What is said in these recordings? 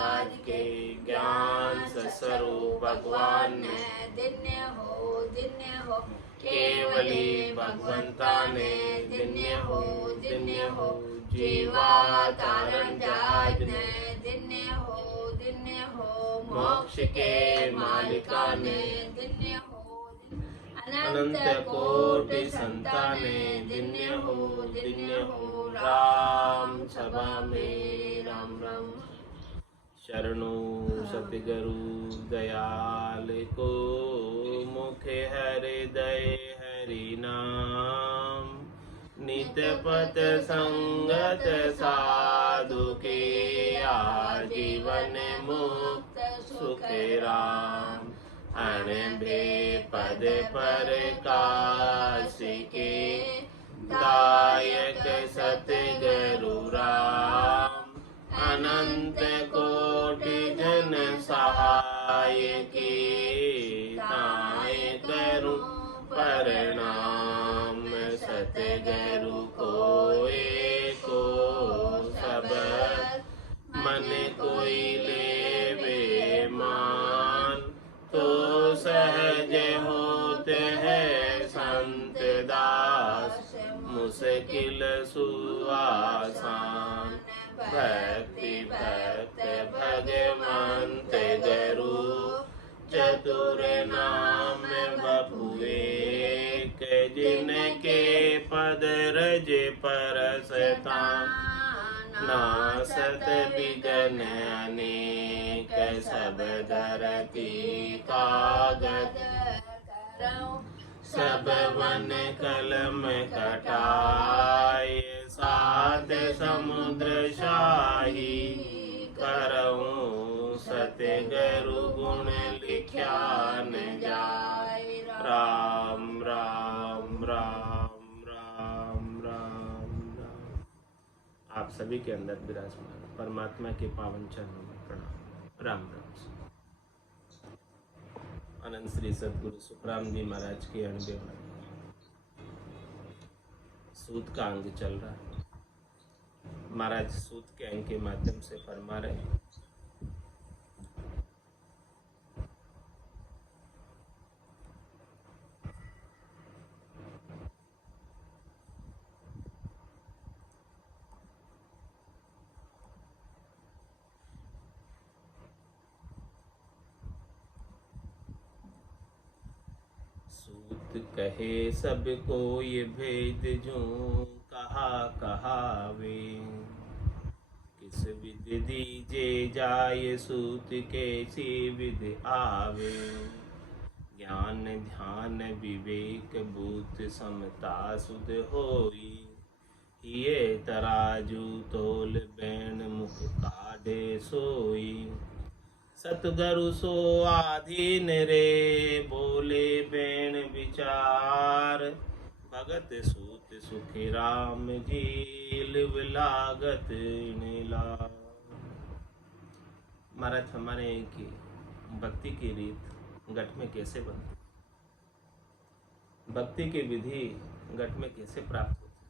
महाराज के ज्ञान स्वरूप भगवान ने दिन्य हो केवली भगवंता ने दिन्य हो जीवा तारण जाज ने दिन्य हो मोक्ष के मालिका ने दिन्य हो अनंत कोटि संताने दिन्य हो राम सभा में राम राम। शरणु सतगुरु दयाल को मुखे हृदय हरि नाम नित पथ संगत साधु के आजीवन मुक्त सुख राम अनबे पद पर काशी के दायक सतगुरु राम अनंत कोटि जन सहाय के ताय करूं प्रणाम सतगुरु को एको सब मन कोई लेवे मान तो सहज होते हैं संत दास मुश्किल सुआसान भक्ति भक्त भगवंत गुरु चतुर नाम बपुए जिनके पद रज परसता नासत विघ्न अनेक सब धरती कागद सब वन कलम कटाए सात समुद्र शाही करऊं सतगुरु गुण लिख्या न जाए राम राम राम राम राम राम। आप सभी के अंदर विराजमान परमात्मा के पावन चरणों में प्रणाम राम राम। अनंत श्री सदगुरु सुखराम जी महाराज के अणबे सूत का अंग चल रहा है। महाराज सूत के अंग के माध्यम से फरमा रहे हैं कहे सबको ये भेद जो कहावे किस विधि दीजे जाय सूत कैसी विधि आवे ज्ञान ध्यान विवेक बुद्ध समता सुध होई ये तराजू तोल बैन मुख काढ़े सोई सतगुरु सो आधीन रे बोले बैन विचार भगत सूत सुखी राम जी लागत नीला। महाराज हमारे की भक्ति की रीत घट में कैसे बनती, भक्ति की विधि घट में कैसे प्राप्त होती,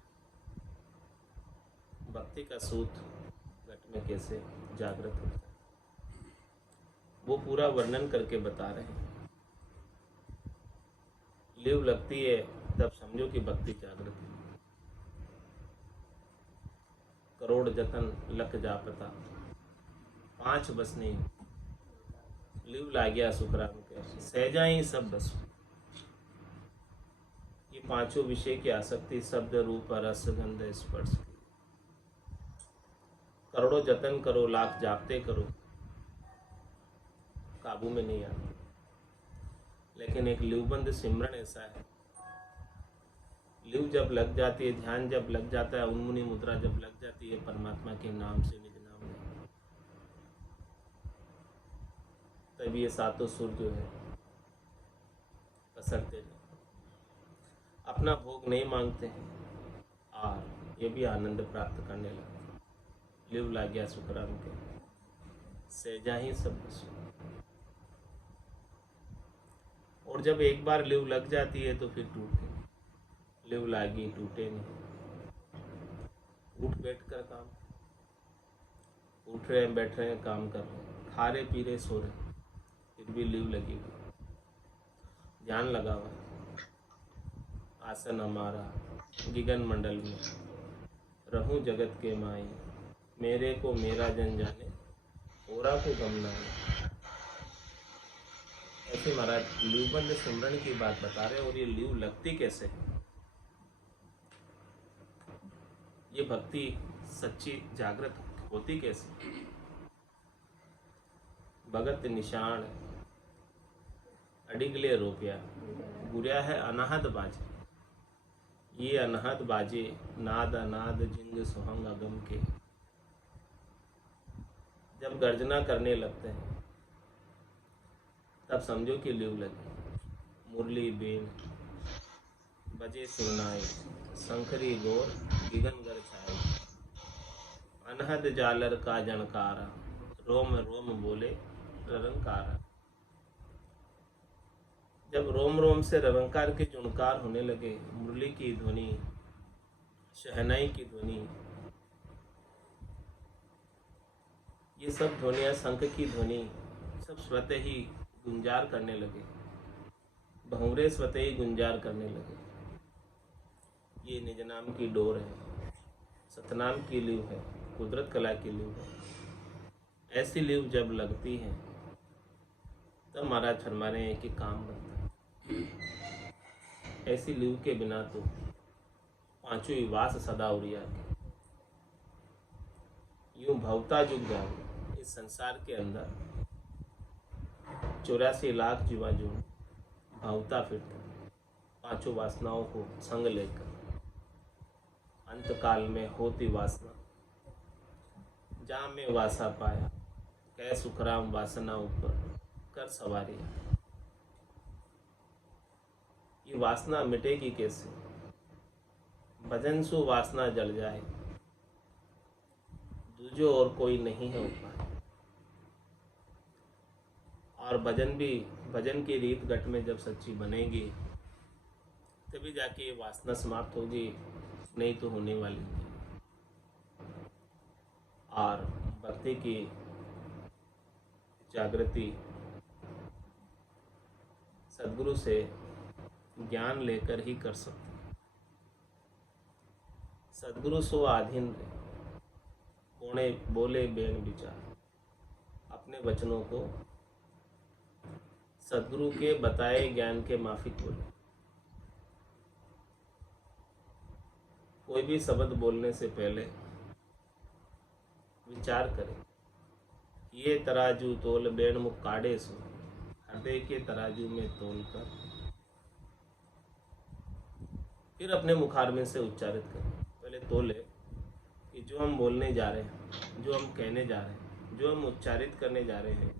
भक्ति का सूत घट में कैसे जागृत होता है, वो पूरा वर्णन करके बता रहे हैं। लिव लगती है तब समझो कि भक्ति जागृत है। करोड़ जतन लख जापता पांच बस नहीं लिव ला गया सुखराम के सहजा ही सब बस। ये पांचों विषय की आसक्ति शब्द रूप रस गंध स्पर्श की। करोड़ों जतन करो लाख जापते करो काबू में नहीं आता। लेकिन एक लिवबंद सिमरन ऐसा है, लिव जब लग जाती है, ध्यान जब लग जाता है, उन्मुनी मुद्रा जब लग जाती है परमात्मा के नाम से निज नाम में, तब ये सातों सुर जो है पसरते नहीं, अपना भोग नहीं मांगते हैं और ये भी आनंद प्राप्त करने लगते। लिव ला गया सुखराम के सहजा ही सब बसो। और जब एक बार लिव लग जाती है तो फिर टूटते नहीं, लिव लागी टूटे नहीं। उठ बैठ कर काम उठ रहे हैं, बैठ रहे हैं, काम कर रहे हैं, खा रहे पी रहे सो रहे, फिर भी लीव लगी हुई, ध्यान लगा हुआ है। आसन हमारा गगन मंडल में, रहूं जगत के माई, मेरे को मेरा जन जाने, ओरा को गम ना आए। ऐसे महाराज लीवबंद सिमरन की बात बता रहे हैं। और ये लीव लगती कैसे है? ये भक्ति सच्ची जागृत होती कैसे? भगत निशान अडिगले रोपिया, गुरिया है अनाहत बाजे। ये अनाहत बाजे नाद अनाद जिंग सुहंग अगम के। जब गर्जना करने लगते हैं तब समझो कि लीव लगी। मुरली बेन बजे सुनाए, शंखरी गोर गिगनगर छाए, अनहद जालर का जनकारा, रोम रोम बोले ररंकारा। जब रोम रोम से ररंकार के जुणकार होने लगे, मुरली की ध्वनि, शहनाई की ध्वनि, ये सब ध्वनियाँ, शंख की ध्वनि, सब स्वतः ही गुंजार करने लगे, भंवरे स्वतः ही गुंजार करने लगे। ये निज नाम की डोर है, सतनाम की लीव है, कुदरत कला की लीव है। ऐसी लीव जब लगती है तब महाराज फरमा रहे हैं कि काम बनता है। ऐसी लीव के बिना तो पांचों ही वास सदा उड़िया के। यूं भवता जुग जाओ इस संसार के अंदर 84 लाख जीवा जो भावता फिरता, पांचों वासनाओं को संग लेकर। अंतकाल में होती वासना, जा में वासा पाया, कह सुखराम वासना ऊपर कर सवारी। ये वासना मिटेगी कैसे? भजन सु वासना जल जाए, दूजो और कोई नहीं है उपाय। और भजन की रीत गट में जब सच्ची बनेगी तभी जाके ये वासना समाप्त होगी, नहीं तो होने वाली नहीं। और भक्ति की जागृति सद्गुरु से ज्ञान लेकर ही कर सकते। सद्गुरु सो आधीन कोणे बोले बेन विचार। अपने वचनों को सद्गुरु के बताए ज्ञान के माफिक बोले। कोई भी शब्द बोलने से पहले विचार करें। ये तराजू तोल बेण मुख काढ़े सो, हृदय के तराजू में तोल कर फिर अपने मुखारबिंद से उच्चारित करें। पहले तोले कि जो हम बोलने जा रहे हैं, जो हम कहने जा रहे हैं, जो हम उच्चारित करने जा रहे हैं,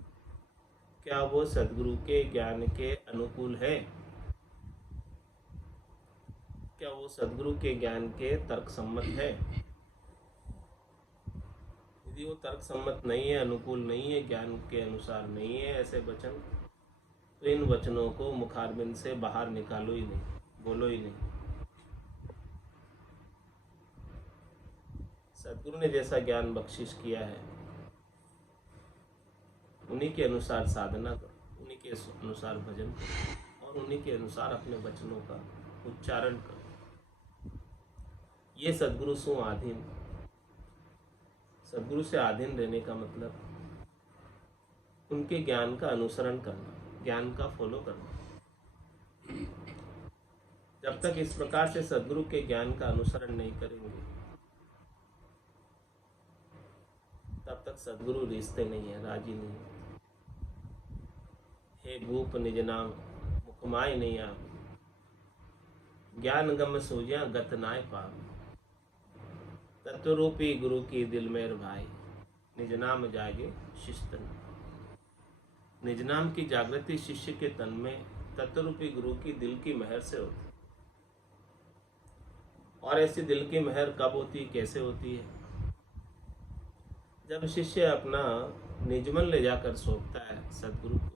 क्या वो सद्गुरु के ज्ञान के अनुकूल है? क्या वो सद्गुरु के ज्ञान के तर्क सम्मत है? यदि वो तर्क सम्मत नहीं है, अनुकूल नहीं है, ज्ञान के अनुसार नहीं है ऐसे वचन, तो इन वचनों को मुखारबिंद से बाहर निकालो ही नहीं, बोलो ही नहीं। सद्गुरु ने जैसा ज्ञान बख्शिश किया है उन्हीं के अनुसार साधना करो, उन्हीं के अनुसार भजन करो और उन्हीं के अनुसार अपने वचनों का उच्चारण करो। ये सद्गुरु सु आधीन। सद्गुरु से आधीन रहने का मतलब उनके ज्ञान का अनुसरण करना, ज्ञान का फॉलो करना। जब तक इस प्रकार से सद्गुरु के ज्ञान का अनुसरण नहीं करेंगे तब तक सद्गुरु रिश्ते नहीं है, राजी नहीं है। हे भूप निज नाम मुखमाय नहीं आव, ज्ञान गम सूझिया गत नाय पाव। तत्वरूपी गुरु की दिल में भाई, निज नाम जागे शिष्ट न। निज नाम की जागृति शिष्य के तन में तत्वरूपी गुरु की दिल की महर से होती। और ऐसी दिल की महर कब होती, कैसे होती है? जब शिष्य अपना निजमन ले जाकर सौंपता है सद्गुरु को,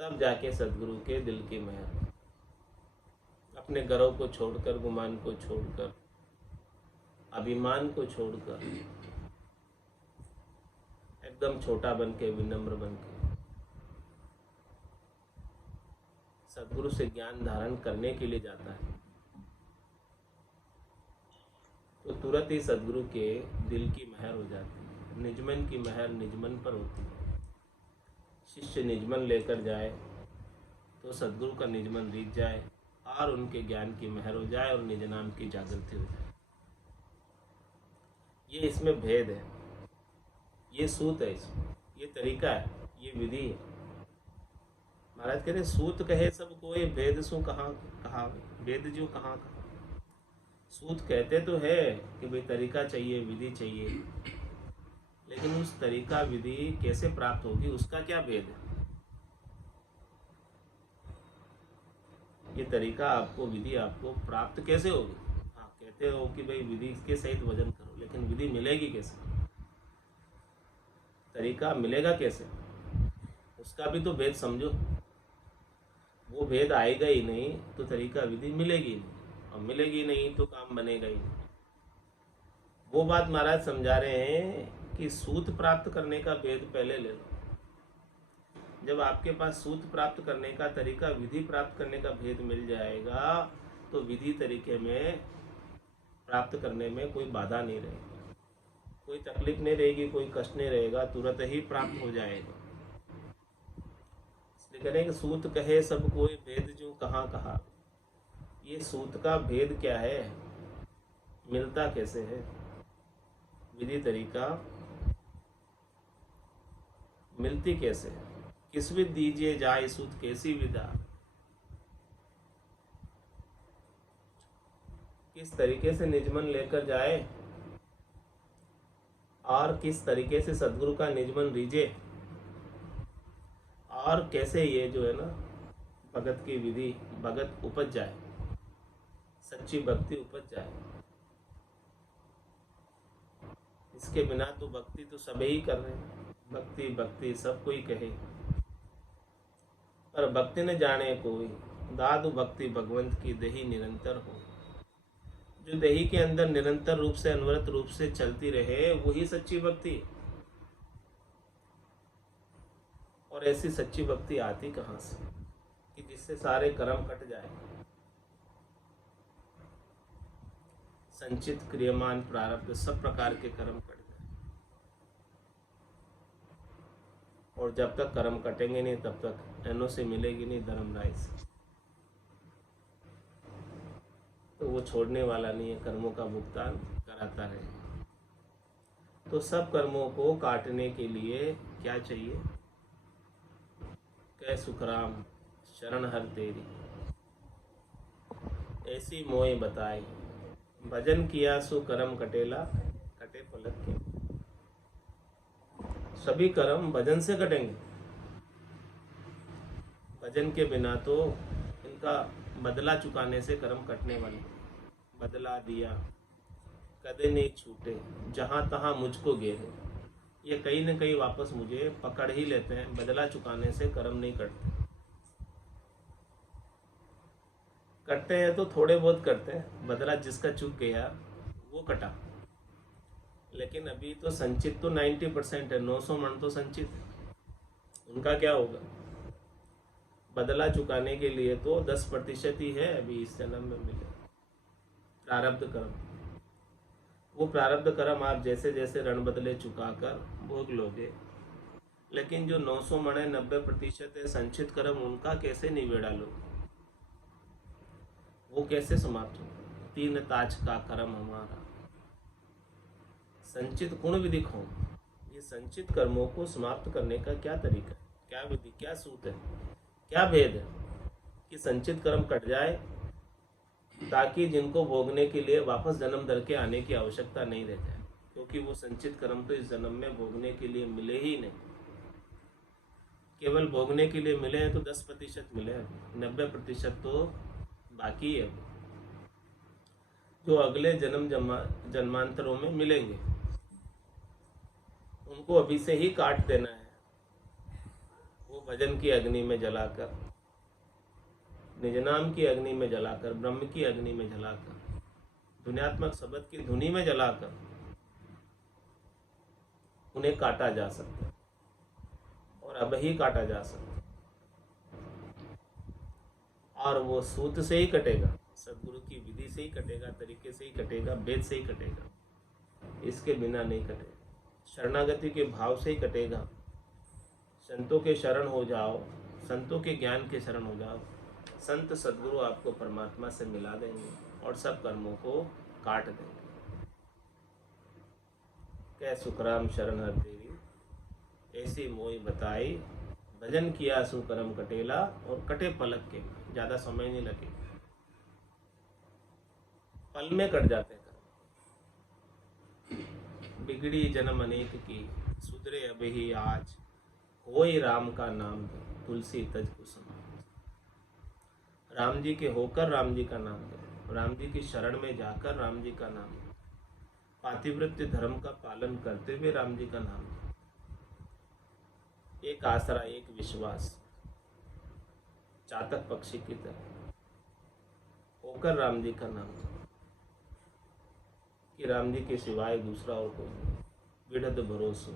तब जाके सद्गुरु के दिल की महर, अपने गर्व को छोड़कर, गुमान को छोड़कर, अभिमान को छोड़कर एकदम छोटा बन के, विनम्र बन के सदगुरु से ज्ञान धारण करने के लिए जाता है, तो तुरंत ही सदगुरु के दिल की महर हो जाती है। निजमन की महर निजमन पर होती है। शिष्य निजमन लेकर जाए तो सदगुरु का निजमन रीत जाए और उनके ज्ञान की महर हो जाए और निज नाम की जागृति हो जाए। ये इसमें भेद है, ये सूत है, इसमें ये तरीका है, ये विधि है। महाराज कह रहे सूत कहे सब कोई भेद सु कहाँ कहा, भेद जो कहाँ कहा। सूत कहते तो है कि भाई तरीका चाहिए, विधि चाहिए, लेकिन उस तरीका विधि कैसे प्राप्त होगी, उसका क्या भेद है। ये तरीका आपको, विधि आपको प्राप्त कैसे होगी। हाँ, कहते हो कि भाई विधि के सहित वजन करो, लेकिन विधि मिलेगी कैसे, तरीका मिलेगा कैसे, उसका भी तो भेद समझो। वो भेद आएगा ही नहीं तो तरीका विधि मिलेगी नहीं, और मिलेगी नहीं तो काम बनेगा ही नहीं। वो बात महाराज समझा रहे हैं कि सूत प्राप्त करने का भेद पहले ले लो। जब आपके पास सूत प्राप्त करने का तरीका, विधि प्राप्त करने का भेद मिल जाएगा तो विधि तरीके में प्राप्त करने में कोई बाधा नहीं रहेगी, कोई तकलीफ नहीं रहेगी, कोई कष्ट नहीं रहेगा, तुरंत ही प्राप्त हो जाएगा। इसलिए करें कि सूत कहे सब कोई भेद जो कहाँ कहा। ये सूत का भेद क्या है, मिलता कैसे है, विधि तरीका मिलती कैसे है। किस विध दीजिए जाए सूत कैसी विदा, किस तरीके से निजमन लेकर जाए और किस तरीके से सदगुरु का निजमन रीजे, और कैसे ये जो है ना भगत की विधि, भगत उपज जाए, सच्ची भक्ति उपज जाए। इसके बिना तो भक्ति तो सभी ही कर रहे हैं, भक्ति भक्ति सब कोई कहे, पर भक्ति न जाने कोई, दादु भक्ति भगवंत की देही निरंतर हो। जो देही के अंदर निरंतर रूप से, अनवरत रूप से चलती रहे, वही सच्ची भक्ति। और ऐसी सच्ची भक्ति आती कहाँ से कि जिससे सारे कर्म कट जाए, संचित क्रियमान प्रारब्ध सब प्रकार के कर्म कट जाए। और जब तक कर्म कटेंगे नहीं तब तक एनओसी मिलेगी नहीं धर्मराय से, तो वो छोड़ने वाला नहीं है, कर्मों का भुगतान कराता है। तो सब कर्मों को काटने के लिए क्या चाहिए, कै सुखराम शरण हर तेरी, ऐसी मोय बताए, भजन किया सो कर्म कटेला, कटे पलक के। सभी कर्म भजन से कटेंगे, भजन के बिना तो इनका बदला चुकाने से कर्म कटने वाले। बदला दिया कदे नहीं छूटे, जहाँ तहाँ मुझको घेरे। ये कहीं न कहीं वापस मुझे पकड़ ही लेते हैं। बदला चुकाने से कर्म नहीं कटते, कटते हैं तो थोड़े बहुत करते हैं। बदला जिसका चूक गया वो कटा, लेकिन अभी तो संचित तो 90% है, 900 मन तो संचित है, उनका क्या होगा। बदला चुकाने के लिए तो 10% ही है अभी इस जन्म में मिले प्रारब्ध कर्म। वो प्रारब्ध कर्म आप जैसे जैसे ऋण बदले चुकाकर भोग लोगे, लेकिन जो 900 मन है, 90% है संचित कर्म, उनका कैसे निबेड़ा लोगे, वो कैसे समाप्त हो। 3 ताज का कर्म हमारा, संचित गुण विधि खो। ये संचित कर्मों को समाप्त करने का क्या तरीका है, क्या विधि, क्या सूत्र है, क्या भेद है कि संचित कर्म कट जाए, ताकि जिनको भोगने के लिए वापस जन्म धर के आने की आवश्यकता नहीं रह जाए। क्योंकि वो संचित कर्म तो इस जन्म में भोगने के लिए मिले ही नहीं। केवल भोगने के लिए मिले हैं तो 10% मिले, 90% तो बाकी है, जो अगले जन्मांतरों में मिलेंगे। उनको अभी से ही काट देना है, वो भजन की अग्नि में जलाकर, निज नाम की अग्नि में जलाकर, ब्रह्म की अग्नि में जलाकर, धुन्यात्मक शब्द की धुनी में जलाकर उन्हें काटा जा सकता है। तब ही काटा जा सकता, और वो सूत से ही कटेगा, सदगुरु की विधि से ही कटेगा, तरीके से ही कटेगा, वेद से ही कटेगा, इसके बिना नहीं कटेगा। शरणागति के भाव से ही कटेगा। संतों के शरण हो जाओ, संतों के ज्ञान के शरण हो जाओ, संत सदगुरु आपको परमात्मा से मिला देंगे और सब कर्मों को काट देंगे। कै सुखराम शरण हर तेरी, ऐसी मोई बताई, भजन किया सुकर्म कटेला, और कटे पलक के, ज्यादा समय नहीं लगे, पल में कट जाते हैं कर्म। बिगड़ी जन्म अनेक की, सुधरे अब ही आज, होई राम का नाम दो, तुलसी तज कुसुम। राम जी के होकर राम जी का नाम दो, राम जी की शरण में जाकर राम जी का नाम दो, पातिव्रत्य धर्म का पालन करते हुए राम जी का नाम दो। एक आसरा, एक विश्वास, चातक पक्षी की तरह होकर राम जी का नाम दो, कि राम जी के सिवाय दूसरा और कोई नहीं। विढ़द भरोसो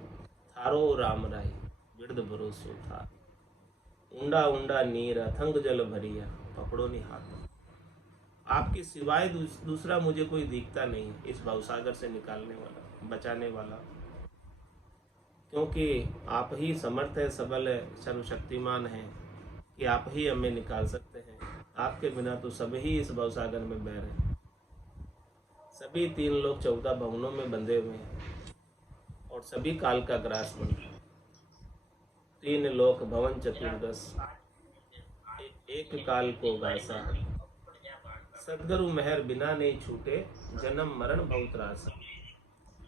थारो राम राय, विढ़द भरोसो था, ऊंडा ऊंडा नीर अथंग जल भरिया, पकड़ो नहीं हाथ। आपके सिवाय दूसरा मुझे कोई दिखता नहीं है इस भवसागर से निकालने वाला, बचाने वाला, क्योंकि आप ही समर्थ है, सबल है, सर्वशक्तिमान है, कि आप ही हमें निकाल सकते हैं। आपके बिना तो सभी इस भवसागर में बह रहे हैं। सभी 3 लोग 14 भवनों में बंधे हुए हैं और सभी काल का ग्रास बन रहे हैं। 3 लोक भवन चतुर्दश, एक काल को गासा, सदगुरु मेहर बिना नहीं छूटे, जन्म मरण भव त्रास।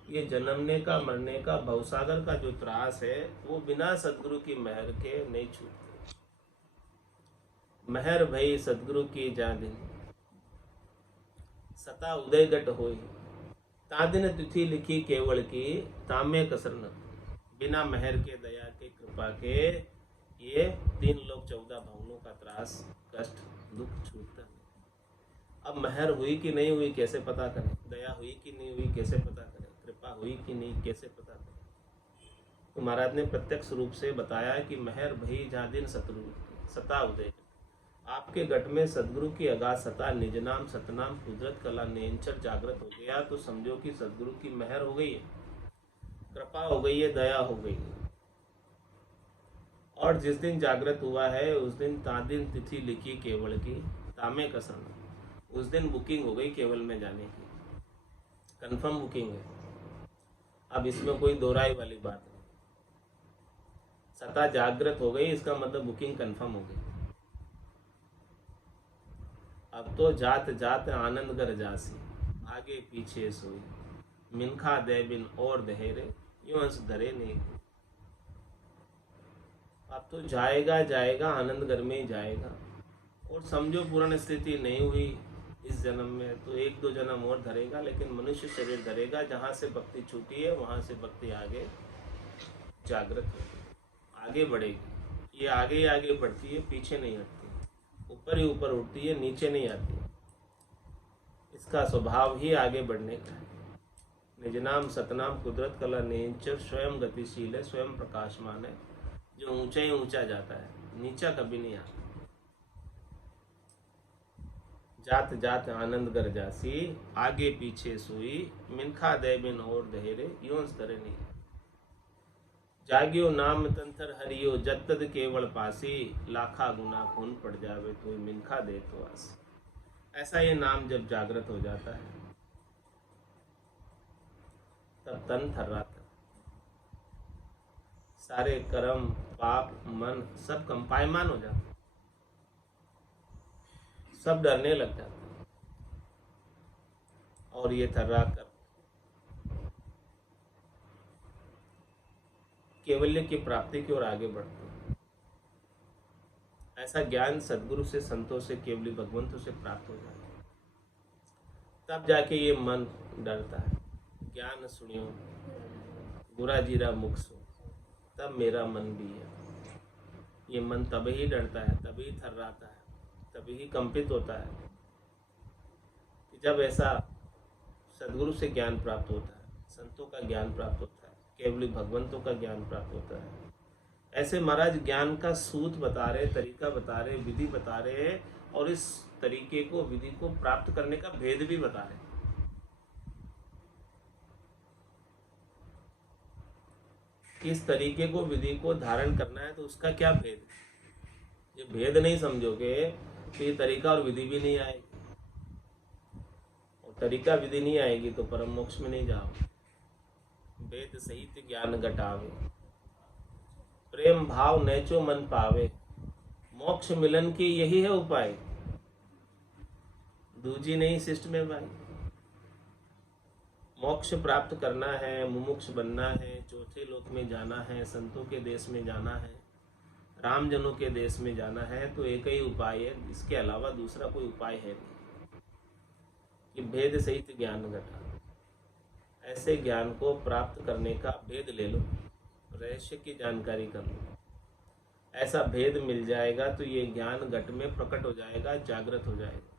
ये जन्मने का मरने का भवसागर का जो त्रास है वो बिना सदगुरु की मेहर के नहीं छूटते। मेहर भई सदगुरु की जा दिन, सता उदय गट होई, ता दिन तिथि लिखी केवल की, तामे कसर न। बिना मेहर के, दया के, कृपा के ये 3 लोग 14 भवनों का त्रास, कष्ट, दुख छूटता नहीं। अब मेहर हुई कि नहीं हुई कैसे पता करें, दया हुई कि नहीं हुई कैसे पता करें, कृपा हुई कि नहीं कैसे पता करें। तो महाराज ने प्रत्यक्ष रूप से बताया कि मेहर भई जा दिन सता उदय, आपके गट में सदगुरु की अगाध सता, निज नाम सतनाम कुदरत कला नेंचर जागृत हो गया, तो समझो कि सदगुरु की मेहर हो गई है, कृपा हो गई है, दया हो गई है। और जिस दिन जागृत हुआ है उस दिन तादिन तिथि लिखी केवल की, तामे कसर, उस दिन बुकिंग हो गई केवल में जाने की, कंफर्म बुकिंग है। अब इसमें कोई दोहराई वाली बात नहीं। सता जागृत हो गई इसका मतलब बुकिंग कंफर्म हो गई। अब तो जात जात आनंद कर जासी, आगे पीछे सोई, मिनखा दे बिन और दहेरे, यूं अंश धरे नहीं। अब तो जाएगा जाएगा आनंद घर में ही जाएगा। और समझो पूर्ण स्थिति नहीं हुई इस जन्म में तो 1-2 जन्म और धरेगा, लेकिन मनुष्य शरीर धरेगा। जहाँ से भक्ति छूटी है वहाँ से भक्ति आगे जागृत होगी, आगे बढ़ेगी। ये आगे ही आगे बढ़ती है, पीछे नहीं हटती, ऊपर ही ऊपर उठती है, नीचे नहीं आती। इसका स्वभाव ही आगे बढ़ने का है। निज नाम सतनाम कुदरत कला नेचर, स्वयं गतिशील है, स्वयं प्रकाशमान है, जो ऊंचा ही ऊंचा जाता है, नीचा कभी नहीं आता। जात जात आनंद कर जासी, आगे पीछे सोई, मिनखा दे बिन और दहेरे, यूं करे नहीं। जागियो नाम तंत्र हरियो, जत तद केवल पासी, लाखा गुना खून पड़ जावे तो मिनखा दे तो आसी। ऐसा ये नाम जब जागृत हो जाता है तब तन थर्राता, सारे कर्म पाप मन सब कंपायमान हो जाते, सब डरने लग जाते और ये थर्रा कर केवल्य की प्राप्ति की ओर आगे बढ़ते हैं। ऐसा ज्ञान सद्गुरु से, संतों से, केवली भगवंतों से प्राप्त हो जाता है। तब जाके ये मन डरता है। ज्ञान सुनियो बुरा जीरा मुख सो, तब मेरा मन भी है। ये मन तभी ही डरता है, तभी थर्राता है, तभी ही कंपित होता है कि जब ऐसा सद्गुरु से ज्ञान प्राप्त होता है, संतों का ज्ञान प्राप्त होता है, केवली भगवंतों का ज्ञान प्राप्त होता है, ऐसे महाराज ज्ञान का सूत बता रहे, तरीका बता रहे, विधि बता रहे, और इस तरीके को, विधि को प्राप्त करने का भेद भी बता रहे। किस तरीके को, विधि को धारण करना है तो उसका क्या भेद। ये भेद नहीं समझोगे तो ये तरीका और विधि भी नहीं आएगी, और तरीका विधि नहीं आएगी तो परम मोक्ष में नहीं जाओगे। वेद सहित ज्ञान घटावे, प्रेम भाव नैचो मन पावे, मोक्ष मिलन की यही है उपाय, दूजी नहीं शिष्ट में भाई। मोक्ष प्राप्त करना है, मुमुक्ष बनना है, चौथे लोक में जाना है, संतों के देश में जाना है, राम जनों के देश में जाना है, तो एक ही उपाय है, इसके अलावा दूसरा कोई उपाय है नहीं कि भेद सहित ज्ञान घटा। ऐसे ज्ञान को प्राप्त करने का भेद ले लो, रहस्य की जानकारी कर लो। ऐसा भेद मिल जाएगा तो ये ज्ञान घट में प्रकट हो जाएगा, जागृत हो जाएगा।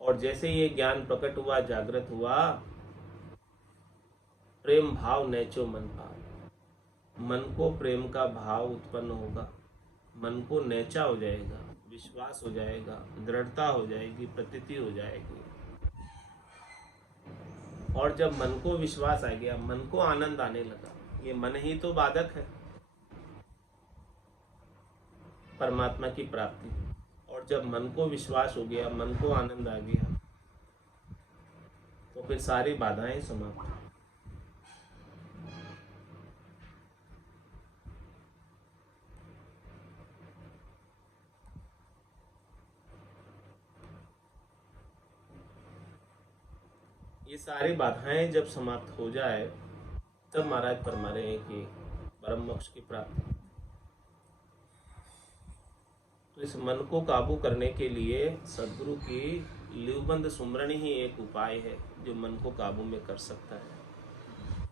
और जैसे ये ज्ञान प्रकट हुआ, जागृत हुआ, प्रेम भाव नैचो मन भाव, मन को प्रेम का भाव उत्पन्न होगा, मन को नैचा हो जाएगा, विश्वास हो जाएगा, दृढ़ता हो जाएगी, प्रतीति हो जाएगी। और जब मन को विश्वास आ गया, मन को आनंद आने लगा, ये मन ही तो बाधक है परमात्मा की प्राप्ति। और जब मन को विश्वास हो गया, मन को आनंद आ गया, तो फिर सारी बाधाएं समाप्त। ये सारी बाधाएं जब समाप्त हो जाए तब महाराज फरमा रहे हैं कि परम मोक्ष की प्राप्ति। तो इस मन को काबू करने के लिए सद्गुरु की लिवबंद सुमरण ही एक उपाय है जो मन को काबू में कर सकता है।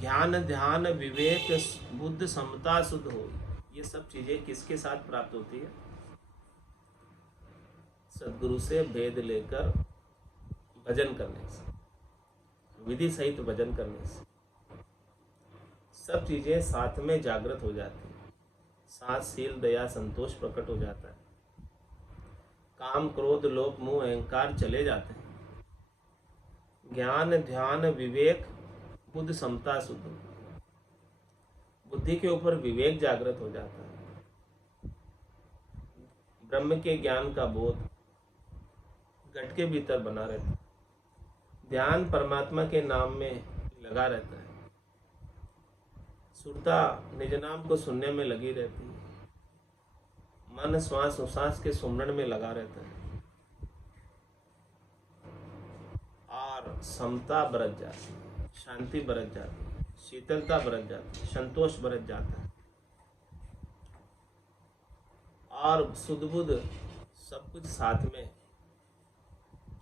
ज्ञान ध्यान विवेक बुद्ध समता शुद्ध हो, ये सब चीजें किसके साथ प्राप्त होती है? सद्गुरु से भेद लेकर भजन करने से, विधि सहित भजन करने से सब चीजें साथ में जागृत हो जाती हैं। साथ शील दया संतोष प्रकट हो जाता है, काम क्रोध लोभ मोह अहंकार चले जाते हैं। ज्ञान ध्यान विवेक बुद्ध समता शुद्ध, बुद्धि के ऊपर विवेक जागृत हो जाता है। ब्रह्म के ज्ञान का बोध घट के भीतर बना रहता है। ध्यान परमात्मा के नाम में लगा रहता है। सुरता निज नाम को सुनने में लगी रहती है। मन श्वास उश्वास के सुमरण में लगा रहता है। और समता बरत जाती है, शांति बरत जाती है, शीतलता बरत जाती है, संतोष बरत जाता है, और सुध बुध सब कुछ साथ में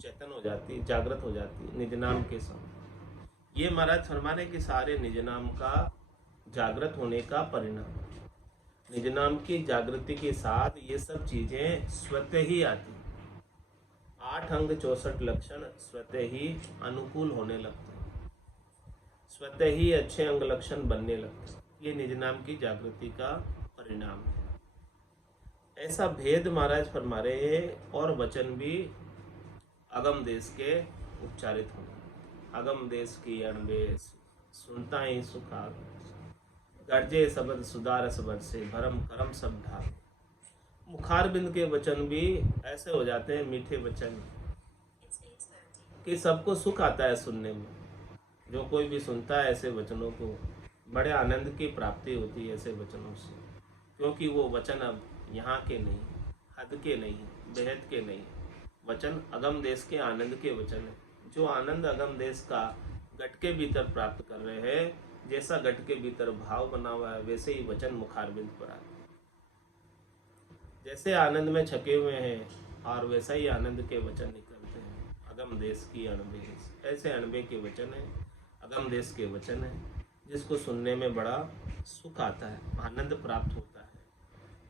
चेतन हो जाती है, जागृत हो जाती है निज नाम के साथ। ये महाराज फरमाने के सारे निज नाम का जागृत होने का परिणाम। निज नाम की जागृति के साथ ये सब चीजें स्वतः ही आती, 8 अंग 64 लक्षण स्वतः ही अनुकूल होने लगते हैं, स्वतः ही अच्छे अंग लक्षण बनने लगते हैं। ये निज नाम की जागृति का परिणाम है। ऐसा भेद महाराज फरमा रहे हैं। और वचन भी अगम देश के उच्चारित होंगे। अगम देश की अणबेश सुनता ही सुखा, गर्जे शब्द सुधार शब्द से भरम करम सब ढाल। मुखार बिंद के वचन भी ऐसे हो जाते हैं, मीठे वचन कि सबको सुख आता है सुनने में। जो कोई भी सुनता है ऐसे वचनों को, बड़े आनंद की प्राप्ति होती है ऐसे वचनों से, क्योंकि वो वचन अब यहाँ के नहीं, हद के नहीं, बेहद के नहीं, वचन अगम देश के आनंद के वचन है। जो आनंद अगम देश का घट के भीतर प्राप्त कर रहे हैं, जैसा घट के भीतर भाव बना हुआ है वैसे ही वचन मुखारबिंद पर आए। जैसे आनंद में छके हुए हैं और वैसा ही आनंद के वचन निकलते हैं। अगम देश की अणबेश, ऐसे अणबे के वचन है, अगम देश के वचन है, जिसको सुनने में बड़ा सुख आता है, आनंद प्राप्त होता है।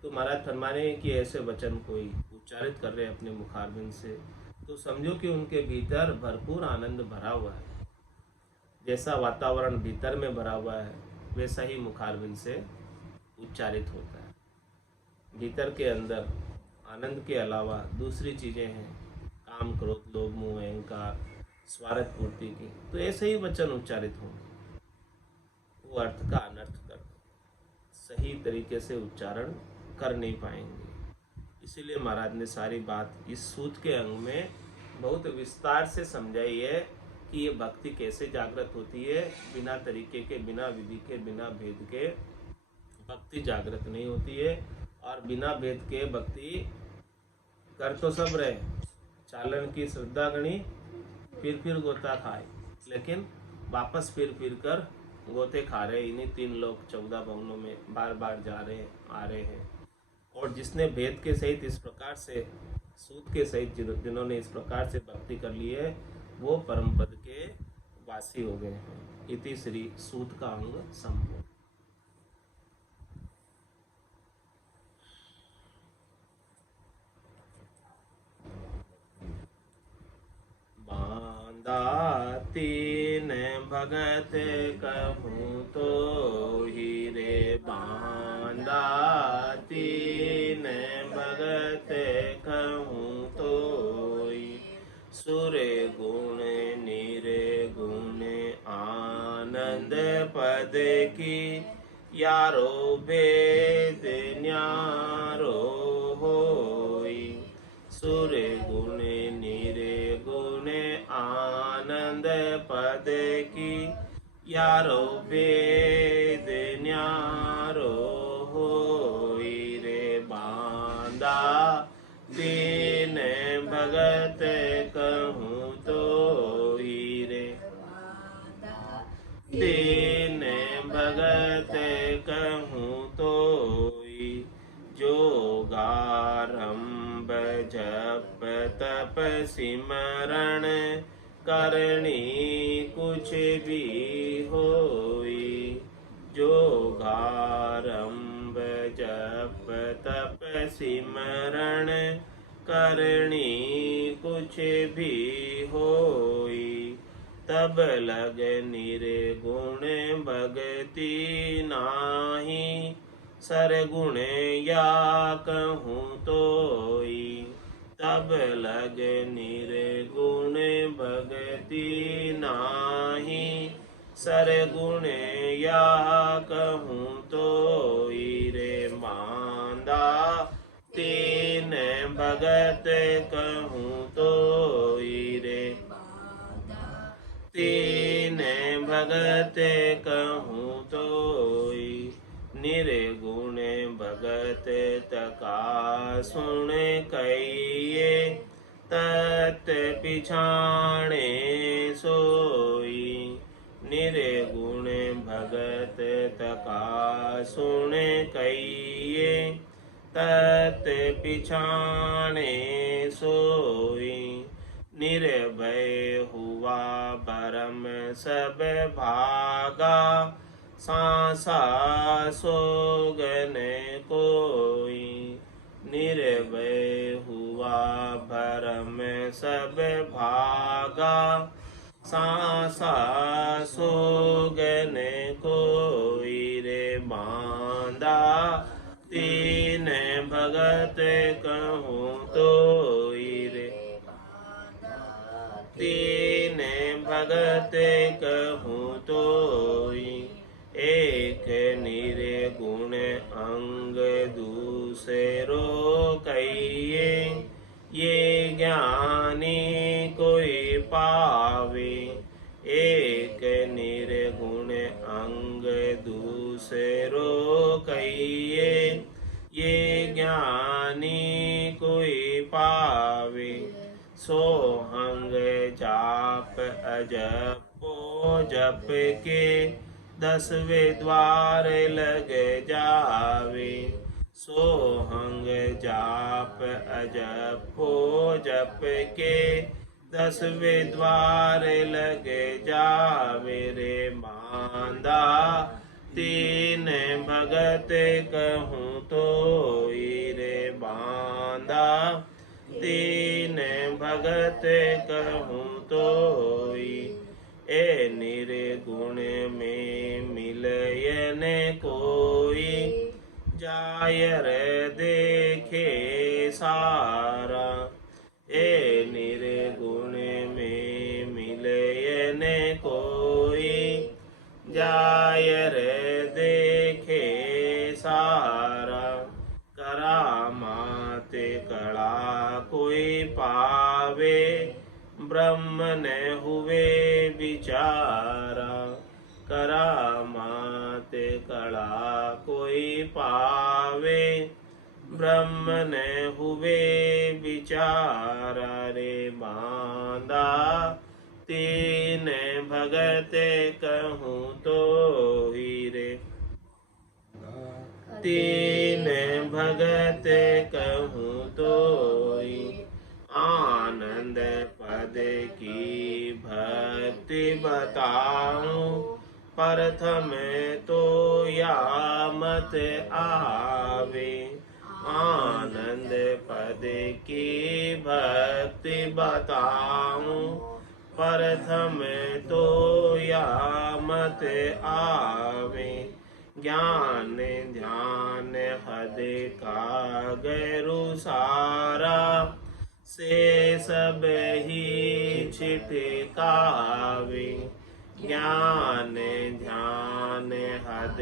तो महाराज फरमाने कि ऐसे वचन कोई उच्चारित कर रहे अपने मुखारबिंद से, तो समझो कि उनके भीतर भरपूर आनंद भरा हुआ है। जैसा वातावरण भीतर में भरा हुआ है वैसा ही मुखारबिंद से उच्चारित होता है। भीतर के अंदर आनंद के अलावा दूसरी चीज़ें हैं, काम, क्रोध, लोभ, मोह, अहंकार, स्वार्थ पूर्ति की, तो ऐसे ही वचन उच्चारित होंगे, वो अर्थ का अनर्थ कर सही तरीके से उच्चारण कर नहीं पाएंगे। इसीलिए महाराज ने सारी बात इस सूत के अंग में बहुत विस्तार से समझाई है कि ये भक्ति कैसे जागृत होती है। बिना तरीके के, बिना विधि के, बिना भेद के भक्ति जागृत नहीं होती है। और बिना भेद के भक्ति कर तो सब रहे, चालन की श्रद्धा गणी फिर गोता खाए, लेकिन वापस फिर कर गोते खा रहे। इन्हीं 3 लोग 14 भवनों में बार बार जा रहे आ रहे हैं। और जिसने भेद के सहित इस प्रकार से, सूत के सहित जिन्होंने इस प्रकार से भक्ति कर ली है, वो परम पद के वासी हो गए हैं। इति श्री सूत का अंग संपूर्ण। तीन भगत कहूँ तो हीरे बांधा, तीन भगत कहूँ तो सुर गुण निर्गुण आनंद पद की, यारो भेद न्यारो होई। सुर गुण निर्गुण आनंद पद की, यारो भेद न्यारो होई रे बांधा। तीन भगत कहूँ तो हीरे, तीन भगत कहूँ तो जोगारंभ जप तप सिमरण करनी कुछ भी होई। जोगारंभ जप तप सिमरण करनी कुछ भी होई। तब लग निर्गुण भगति नाही, सरगुण या कहूँ तोई। तब लग निर्गुण भगति नाही, सरगुण या कहूँ तोई रे मांदा। तीन भगत कहूँ तोई रे, तीन भगत कहूँ तोई। निर्गुण भगत तका सुन कहिए, तत् पिछाणे सोई। निर्गुण भगत तका सुन कहिए, तत् पिछाणे सोई। निर्भय हुआ भरम सब भागा, सांसा सोगन कोई। निर्भय हुआ भरम सब भागा, सांसा सोगन कोई रे बांधा। तीन भगत कहूँ तोई रे, तीन भगत कहूँ तोई। एक निर्गुण अंग दूसरो कहिए, ये ज्ञानी कोई पावे। एक निर्गुण अंग दूसरो कहिए, ये ज्ञानी कोई पावे। सोहंग जाप अजपो जप के, 10वें द्वार लग जावे। सोहंग जाप अजपो जप के, 10वें द्वार लग जावे रे मांदा। तीन भगत कहूँ तोई रे बांधा। तीन भगत कहूँ तोई। ए निर्गुण में मिलयन कोई, जाय रे देखे सारा। ए निर्गुण में मिले न कोई, जाय रे देखे सारा। करामात कला कोई पावे, ब्रह्म न हुए विचारा। करामात कला कोई पावे, ब्रह्म न हुए विचारा। रे बांदा तीन भगत कहूँ तो ही रे, तीन भगत कहूँ तो ही। आनंद पद की भक्ति बताऊं, प्रथम तो यामत आवे। आनंद पद की भक्ति बताऊं, प्रथम तो यामत आवे। ज्ञान ध्यान हद का गैरु सारा, से सब ही छिटकावे। ज्ञान ध्यान हद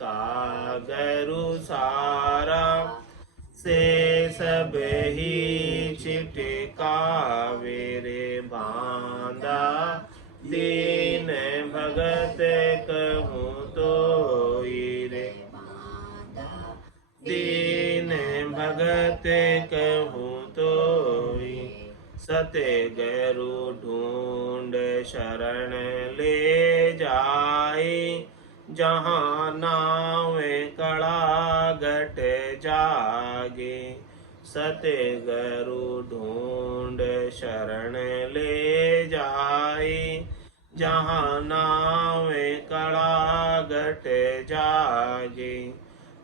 का गैरु सारा, से सब ही छिटकावे। रे बांदा दीन भगत कहूँ तो रे, दीन भगत कहूँ तो। सत्य गरु ढूंढ शरण ले जाए, जहाँ नाव कड़ा घट जागे। सत्य गरु ढूंढ शरण ले जाए, जहाँ नाव कड़ा घट जागे।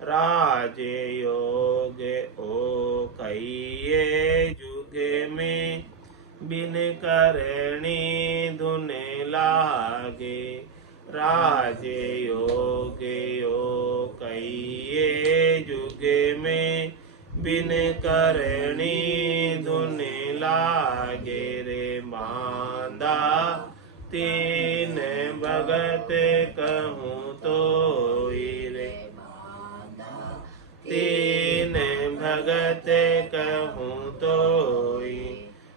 राज योग ओ कहिए जुग में, बिन करणी धुन लागे। राज योग ओ कहिए जुग में, बिन करणी धुन लागे। रे बांदा तीन भगत कहूँ तो रे, तीन भगत कहूँ तो।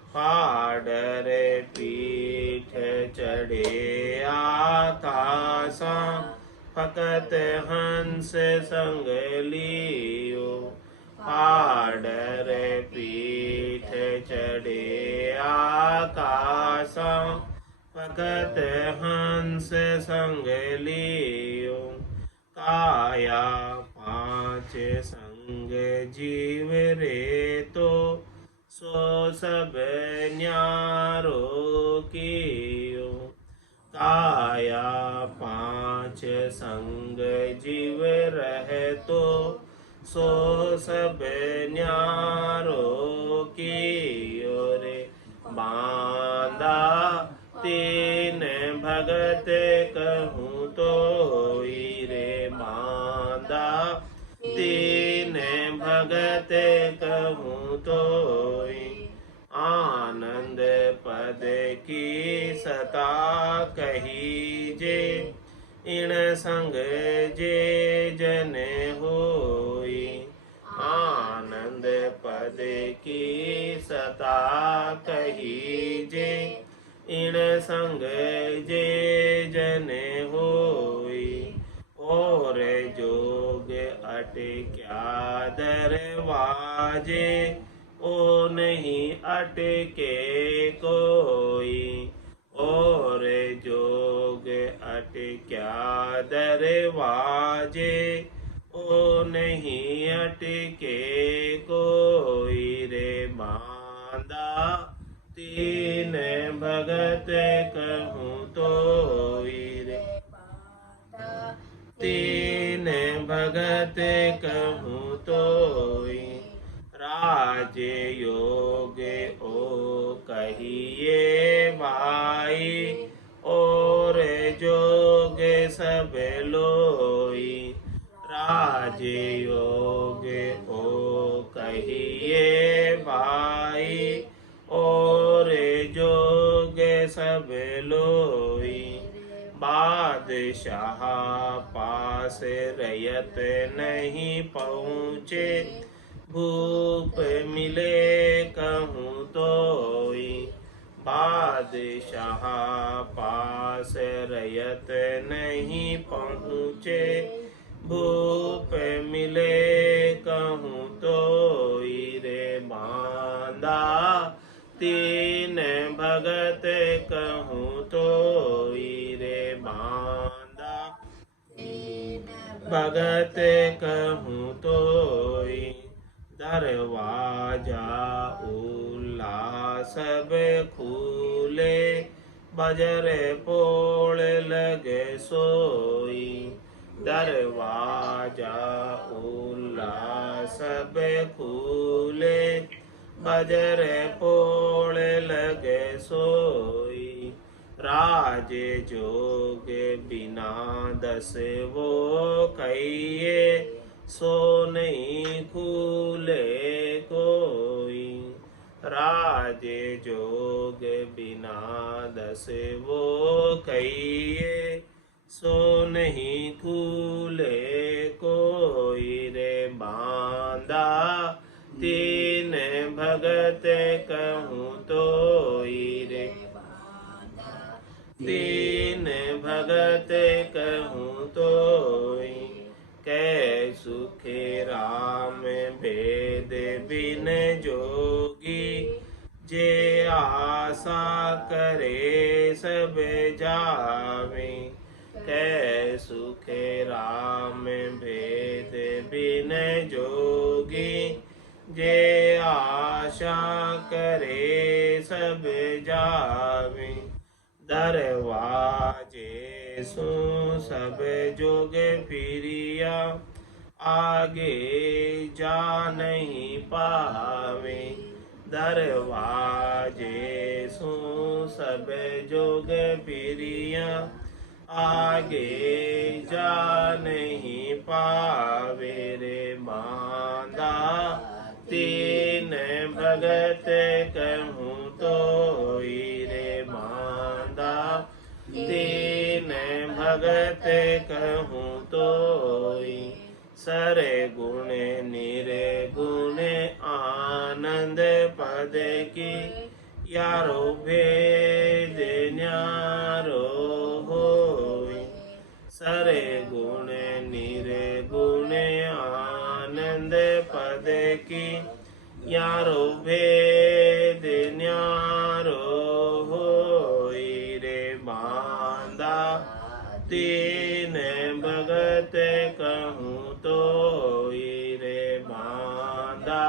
पाडर पीठ चढ़े आकाशा, फकत हंस संग लियो। पाडर पीठ चढ़े आकाशा, फकत हंस संग लियो। काया पांच संग जीव रे तो, सो सब न्यारो कियो। काया पांच संग जीव रहे तो, सो सब न्यारो कियो। रे बांदा तीन भगत कहूँ तो रे। बांदा तीन भगत कहूँ तो। आनंद पद की सता कहीजे, इन संग जे जन होई। आनंद पद की सता कहीजे, इन संग जे जन होई। और जोग अटक्या दरवाजे, ओ नहीं अटके कोई। और जोग अटक्या दरवाजे, ओ नहीं अटके कोई। रे बांदा तीन भगत कहूँ तो रे, तीन भगत कहूँ तो। राज योग ओ कहिए भाई, और जोग सब लोई। राज योग ओ कहिए भाई, और जोग सब लोई। बादशाह पास रयत नहीं पहुँचे, भूप मिले कहूँ तोई। बादशाह पास रयत नहीं पहुँचे, भूप मिले कहूँ तोई। रे बांदा तीन भगत कहूँ तोई। रे बांदा भगत कहूँ तोई। दरवाजा उल्लास सब खूले, बजर पोड़ लगे सोई। दरवाजा उल्लास सब खूले, बजर पोड़ लगे सोई। राज जोग बिना दस वो कहिए, सो नहीं खूले कोई। राज जोग बिना दस वो कहिए, सो नहीं खूले कोई। रे बांदा तीन भगत कहूँ तोई। रे तीन भगत कहूँ तोई। कै सुखे राम भेद बिन जोगी, जे आशा करे सब जावे। कै सुखे राम भेद बिन जोगी, जे आशा करे सब जावे। दरवाजे सो सब जोग फिरिया, आगे जा नहीं पावे। दरवाजे सो सब जोग फिरिया, आगे जा नहीं पावे। रे बांदा तीन भगत कहूँ तोई। रे बांदा तीन भगत कहूँ तोई। सर गुण निर्गुण आनंद पद की, यारो भेद न्यारो होई। सर गुण निर्गुण आनंद पद की, यारो भेद न्यारो होई। रे बांदा तीन भगत कहूँ तोई। रे बांदा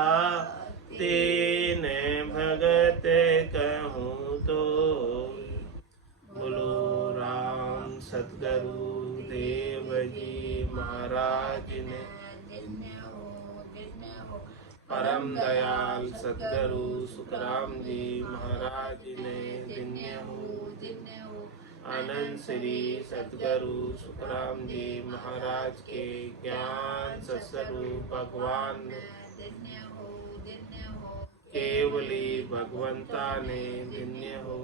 तीन भगत कहूँ तोई। बोलो राम सतगुरु देव जी महाराज ने, परम दयाल सतगुरु सुखराम जी महाराज ने धन्य हो। आनंद श्री सतगुरु सुखराम जी महाराज के ज्ञान सत्स्वरूप भगवान ने, केवली भगवंता ने धन्य हो।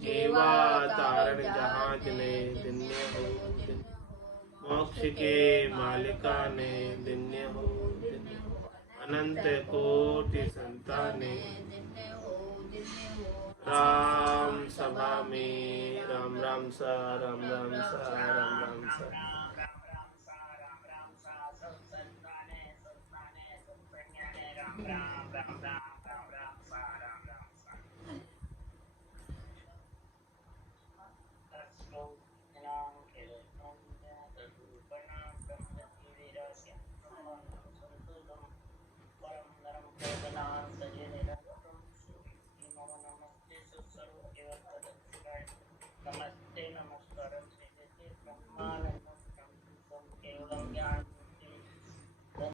जीवा तारण जहाज ने धन्य हो। मोक्ष के मालिका ने धन्य हो। अनंत कोटि संताने, राम सभा में राम राम सा, राम राम सा, राम राम सा।